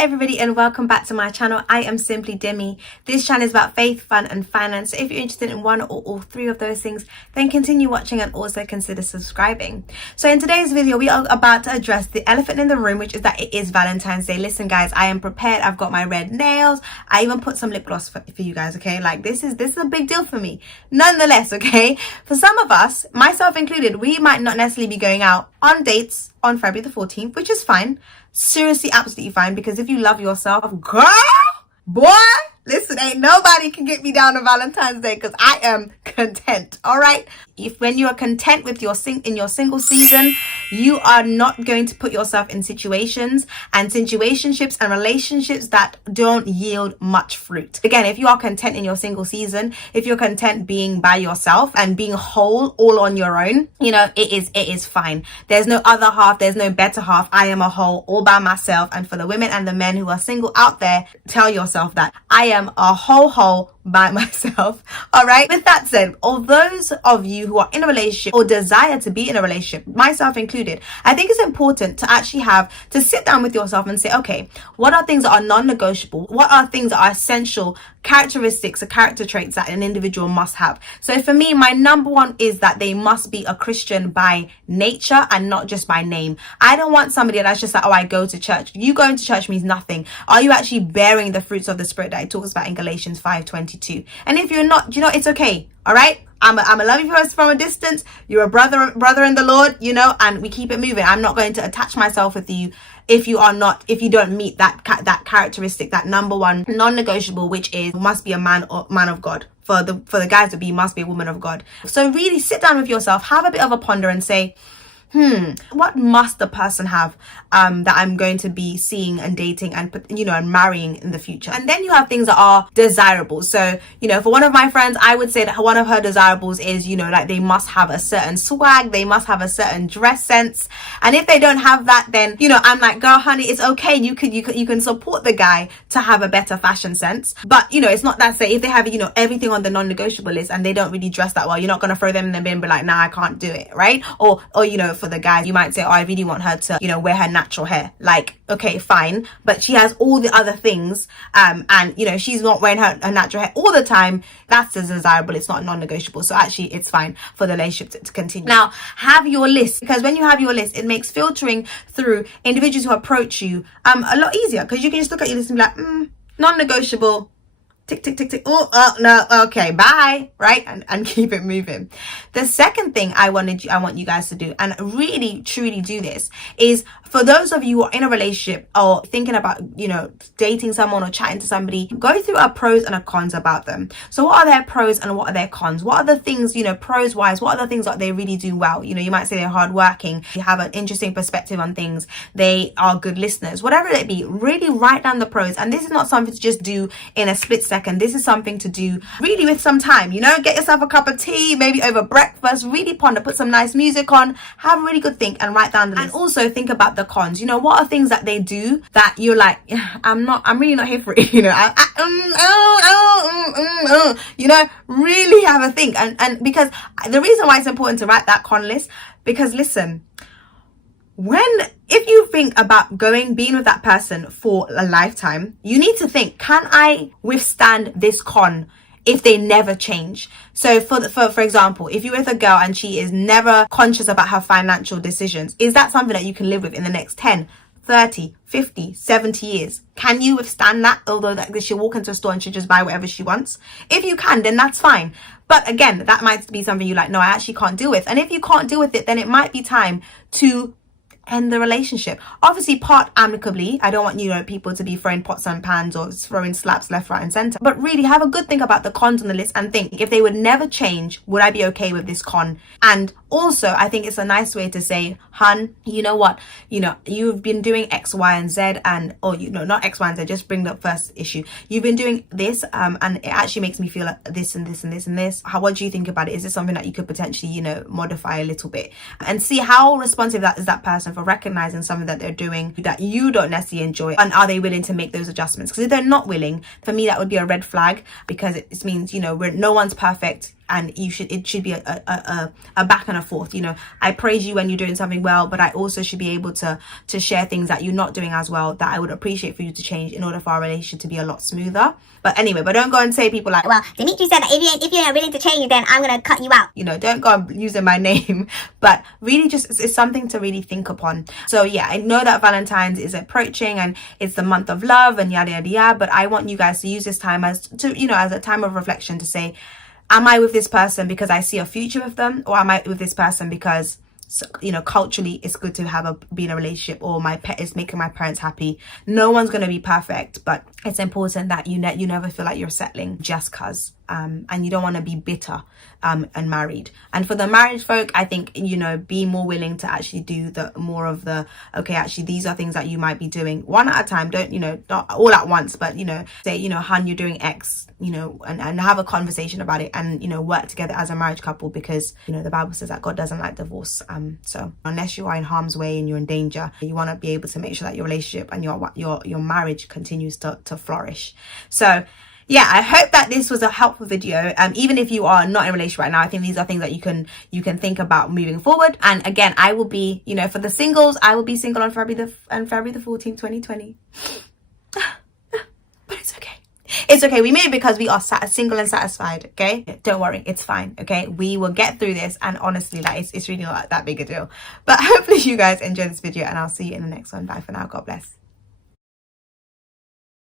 Hi everybody and welcome back to my channel. I am Simply Demi. This channel is about faith, fun and finance. So if you're interested in one or all three of those things, then continue watching and also consider subscribing. So in today's video, we are about to address the elephant in the room, which is that it is Valentine's Day. Listen guys, I am prepared. I've got my red nails. I even put some lip gloss for you guys, okay? Like this is a big deal for me. Nonetheless, okay? For some of us, myself included, we might not necessarily be going out on dates on February the 14th, which is fine. Seriously, absolutely fine, because if you love yourself, girl, boy, listen, ain't nobody can get me down on Valentine's Day because I am content. All right, when you are content with your in your single season, you are not going to put yourself in situationships and relationships that don't yield much fruit. Again, if you are content in your single season, if you're content being by yourself and being whole all on your own, you know, it is fine. There's no other half, there's no better half. I am a whole all by myself. And for the women and the men who are single out there, tell yourself that I am a whole by myself. All right, with that said, all those of you who are in a relationship or desire to be in a relationship, myself included, I think it's important to actually have to sit down with yourself and say, okay, what are things that are non-negotiable? What are things that are essential characteristics or character traits that an individual must have? So for me, my number one is that they must be a Christian by nature and not just by name. I don't want somebody that's just like, oh, I go to church. You going to church means nothing. Are you actually bearing the fruits of the Spirit that it talks about in Galatians 5:22? And if you're not, you know, it's okay. All right, I'm a love you from a distance. You're a brother in the Lord, you know, and we keep it moving. I'm not going to attach myself with you if you don't meet that characteristic, that number one non-negotiable, which is must be a man of God. For the guys to be, must be a woman of God. So really sit down with yourself, have a bit of a ponder and say, what must the person have that I'm going to be seeing and dating and, you know, and marrying in the future? And then you have things that are desirable. So, you know, for one of my friends, I would say that one of her desirables is, you know, like they must have a certain swag, they must have a certain dress sense. And if they don't have that, then, you know, I'm like, girl, honey, it's okay. You can support the guy to have a better fashion sense. But, you know, it's not that say if they have, you know, everything on the non-negotiable list and they don't really dress that well, you're not going to throw them in the bin and be like, nah, I can't do it. Right. Or, you know, for the guys, you might say, oh, I really want her to, you know, wear her natural hair. Like, okay, fine, but she has all the other things, and you know, she's not wearing her natural hair all the time. That's desirable. It's not non-negotiable. So actually, it's fine for the relationship to continue. Now, have your list, because when you have your list, it makes filtering through individuals who approach you a lot easier, because you can just look at your list and be like, non-negotiable. Tick, tick, tick, tick. Oh, no. Okay, bye. Right. And keep it moving. The second thing I want you guys to do, and really, truly do this, is for those of you who are in a relationship or thinking about, you know, dating someone or chatting to somebody, go through a pros and a cons about them. So what are their pros and what are their cons? What are the things, you know, pros wise, what are the things that they really do well? You know, you might say they're hardworking, they have an interesting perspective on things, they are good listeners, whatever it be. Really write down the pros. And this is not something to just do in a split second. This is something to do really with some time, you know, get yourself a cup of tea, maybe over breakfast, really ponder, put some nice music on, have a really good think and write down the list. And also think about the cons. You know, what are things that they do that you're like, I'm really not here for it, you know, you know, really have a think. And because the reason why it's important to write that con list, because listen, if you think about being with that person for a lifetime, you need to think, can I withstand this con if they never change? So for example, if you're with a girl and she is never conscious about her financial decisions, is that something that you can live with in the next 10, 30, 50, 70 years? Can you withstand that? Although that she'll walk into a store and she'll just buy whatever she wants. If you can, then that's fine. But again, that might be something you're like, no, I actually can't deal with. And if you can't deal with it, then it might be time to end the relationship. Obviously part amicably. I don't want, you know, people to be throwing pots and pans or throwing slaps left, right and center, but really have a good think about the cons on the list and think, if they would never change, would I be okay with this con? And also I think it's a nice way to say, hun, you know what, you know, you've been doing X, Y and Z, and or, you know, not X, Y and Z, just bring the first issue. You've been doing this and it actually makes me feel like this and this and this and this. What do you think about it? Is this something that you could potentially, you know, modify a little bit? And see how responsive that is that person for recognizing something that they're doing that you don't necessarily enjoy, and are they willing to make those adjustments? Because if they're not willing, for me that would be a red flag, because it means, you know, no one's perfect. and it should be a back and a forth. You know, I praise you when you're doing something well, but I also should be able to share things that you're not doing as well that I would appreciate for you to change in order for our relationship to be a lot smoother. But anyway, but don't go and say people like, well, Dimitri said that if you're not willing to change, then I'm gonna cut you out. You know, don't go using my name. But really, just it's something to really think upon. So yeah, I know that Valentine's is approaching and it's the month of love and yada yada yada, but I want you guys to use this time as a time of reflection to say, am I with this person because I see a future with them, or am I with this person because, you know, culturally it's good to be in a relationship, or my pet is making my parents happy? No one's going to be perfect, but it's important that you never feel like you're settling just cause. And you don't want to be bitter and married. And for the married folk, I think, you know, be more willing to actually do okay, actually these are things that you might be doing one at a time. Don't, you know, not all at once, but, you know, say, you know, hun, you're doing X, you know, and have a conversation about it, and, you know, work together as a marriage couple, because, you know, the Bible says that God doesn't like divorce. So unless you are in harm's way and you're in danger, you want to be able to make sure that your relationship and your marriage continues to flourish. So yeah, I hope that this was a helpful video. Even if you are not in a relationship right now, I think these are things that you can think about moving forward. And again, I will be, you know, for the singles, I will be single on February the 14th, 2020. But it's okay. It's okay. We made it because we are single and satisfied. Okay, don't worry, it's fine. Okay, we will get through this. And honestly, like it's really not that big a deal. But hopefully you guys enjoyed this video, and I'll see you in the next one. Bye for now. God bless.